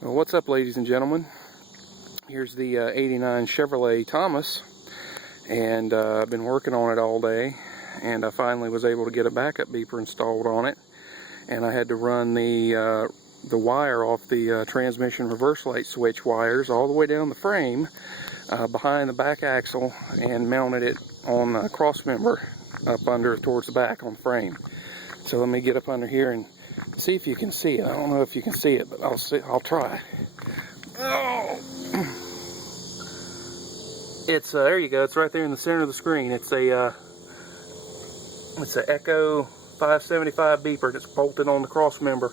Well, what's up, ladies and gentlemen? Here's the 89 Chevrolet Thomas, and I've been working on it all day, and I finally was able to get a backup beeper installed on it. And I had to run the wire off the transmission reverse light switch wires all the way down the frame behind the back axle, and mounted it on a cross member up under towards the back on the frame. So let me get up under here and see if you can see it. I don't know if you can see it, but I'll try. Oh! It's there you go. It's right there in the center of the screen. It's a Ecco 575 beeper that's bolted on the cross member.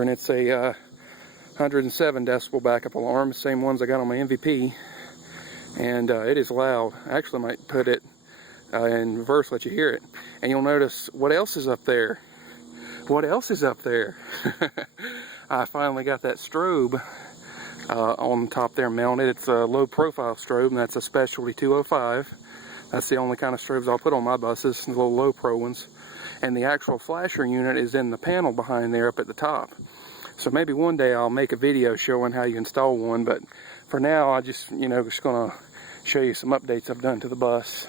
And it's a 107 decibel backup alarm, the same ones I got on my MVP. And it is loud. I actually might put it in reverse, let you hear it. And you'll notice what else is up there. I finally got that strobe on top there mounted. It's a low profile strobe, and that's a specialty 205. That's the only kind of strobes I'll put on my buses, the little low pro ones. And the actual flasher unit is in the panel behind there up at the top. So maybe one day I'll make a video showing how you install one, but for now I just gonna show you some updates I've done to the bus.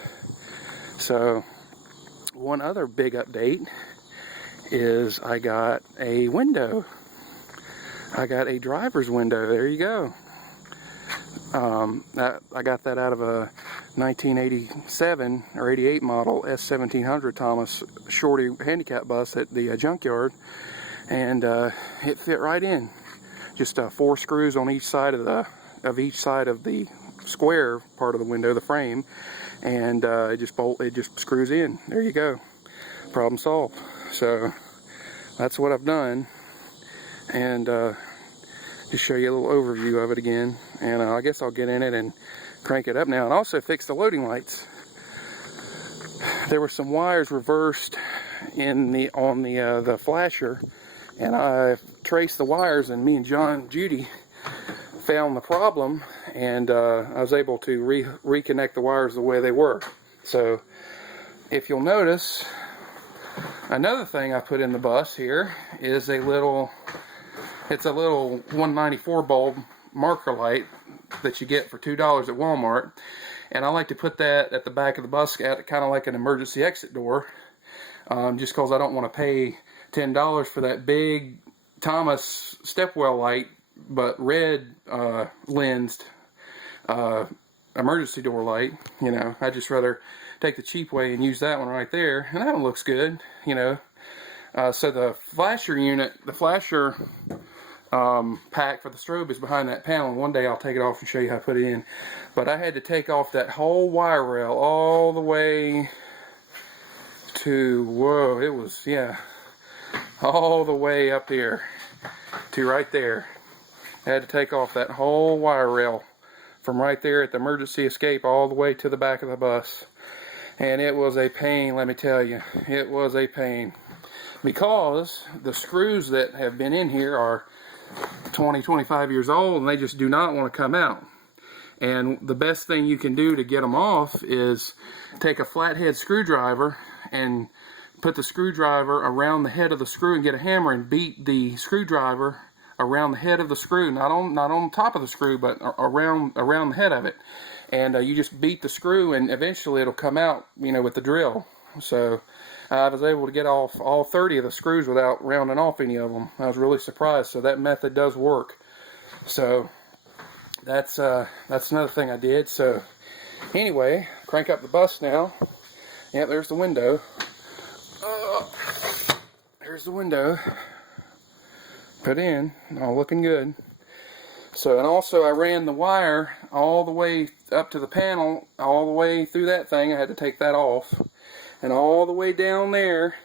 So one other big update is I got a window. I got a driver's window. There you go. I got that out of a 1987 or 88 model S1700 Thomas Shorty handicap bus at the junkyard, and it fit right in. Just 4 screws on each side of the square part of the window, the frame, and it just screws in. There you go. Problem solved. So that's what I've done, and just show you a little overview of it again. And I guess I'll get in it and crank it up now, and also fix the loading lights. There were some wires reversed on the flasher, and I traced the wires, and me and Judy found the problem, and I was able to reconnect the wires the way they were. So if you'll notice, another thing I put in the bus here is a little 194 bulb marker light that you get for $2 at Walmart, and I like to put that at the back of the bus at kind of like an emergency exit door, just because I don't want to pay $10 for that big Thomas stepwell light, but red lensed emergency door light. I'd just rather take the cheap way and use that one right there, and that one looks good. So the flasher unit, the flasher pack for the strobe is behind that panel, and one day I'll take it off and show you how to put it in. But I had to take off that whole wire rail all the way to, all the way up here to right there. I had to take off that whole wire rail from right there at the emergency escape all the way to the back of the bus. And it was a pain, let me tell you. It was a pain, because the screws that have been in here are 20-25 years old, and they just do not want to come out. And the best thing you can do to get them off is take a flathead screwdriver and put the screwdriver around the head of the screw, and get a hammer and beat the screwdriver around the head of the screw, not on top of the screw, but around the head of it. And you just beat the screw, and eventually it'll come out, with the drill. So I was able to get off all 30 of the screws without rounding off any of them. I was really surprised. So that method does work. So that's another thing I did. So anyway, crank up the bus now. Yep, there's the window. There's the window. Put in, all looking good. So, and also I ran the wire all the way up to the panel, all the way through that thing. I had to take that off, and all the way down there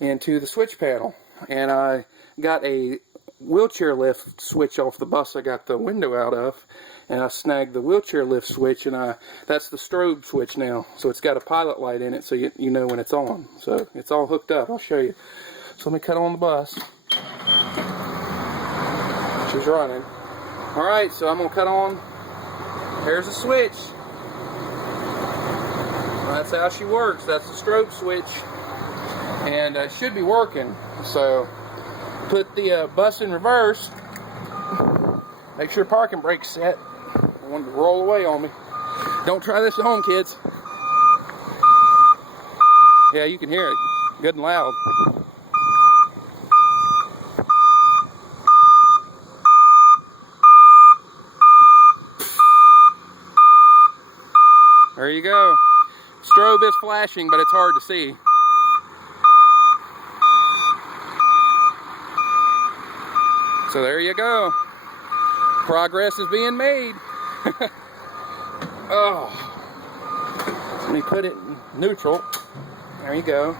into the switch panel. And I got a wheelchair lift switch off the bus I got the window out of, and I snagged the wheelchair lift switch, and that's the strobe switch now. So it's got a pilot light in it, so you know when it's on. So it's all hooked up. I'll show you. So let me cut on the bus. She's running. Alright, so I'm going to cut on. There's the switch. That's how she works. That's the strobe switch. And it should be working. So put the bus in reverse. Make sure parking brake's set. I want it to roll away on me. Don't try this at home, kids. Yeah, you can hear it good and loud. There you go. Strobe is flashing, but it's hard to see. So there you go. Progress is being made. Oh. Let me put it in neutral. There you go.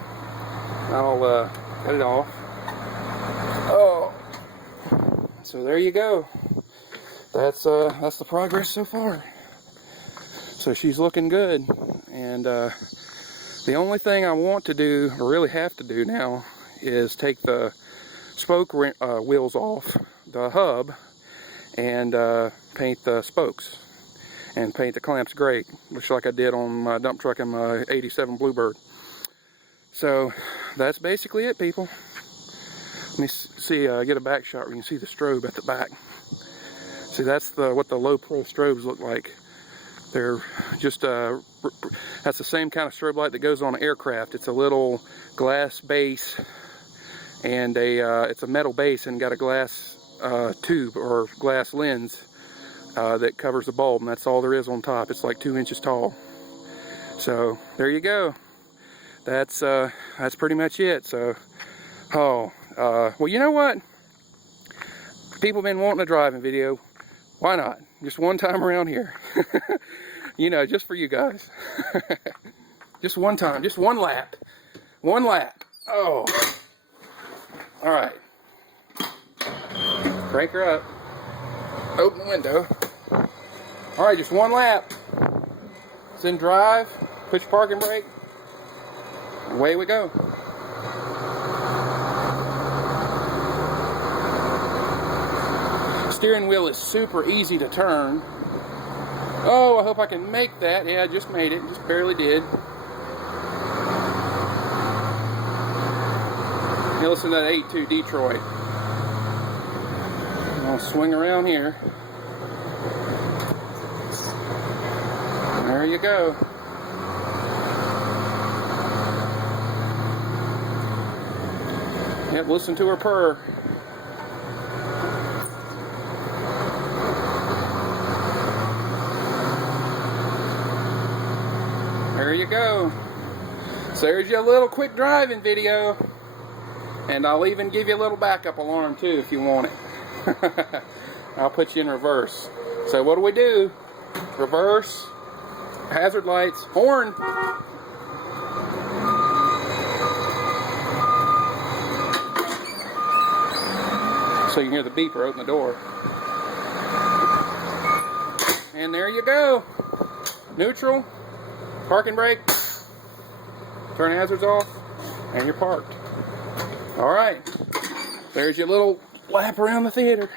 I'll cut it off. Oh. So there you go. That's the progress so far. So she's looking good. And the only thing I want to do, or really have to do now, is take the spoke wheels off the hub and paint the spokes and paint the clamps gray, which like I did on my dump truck and my 87 Bluebird. So that's basically it, people. Let me see, get a back shot where you can see the strobe at the back. See, that's what the low pro strobes look like. They're just that's the same kind of strobe light that goes on an aircraft. It's a little glass base, and it's a metal base and got a glass tube or glass lens that covers the bulb, and that's all there is on top. It's like 2 inches tall. So there you go. That's pretty much it. So, well, you know what? People have been wanting a driving video. Why not? Just one time around here. You know, just for you guys. Just one time, just one lap. One lap. Oh. All right. Crank her up. Open the window. All right, just one lap. Then drive, push parking brake. Away we go. Steering wheel is super easy to turn. Oh, I hope I can make that. Yeah, I just made it. Just barely did. You listen to that 8-2 Detroit. I'll swing around here. There you go. Yep, listen to her purr. There you go. So there's your little quick driving video. And I'll even give you a little backup alarm too if you want it. I'll put you in reverse. So what do? Reverse, hazard lights, horn. So you can hear the beeper open the door. And there you go. Neutral, parking brake, turn hazards off, and you're parked. Alright, there's your little lap around the theater.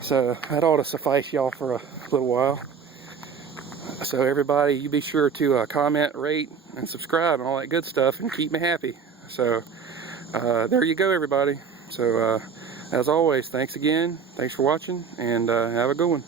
So that ought to suffice y'all for a little while. So everybody, you be sure to comment, rate, and subscribe and all that good stuff and keep me happy. So there you go, everybody. So as always, thanks again. Thanks for watching, and have a good one.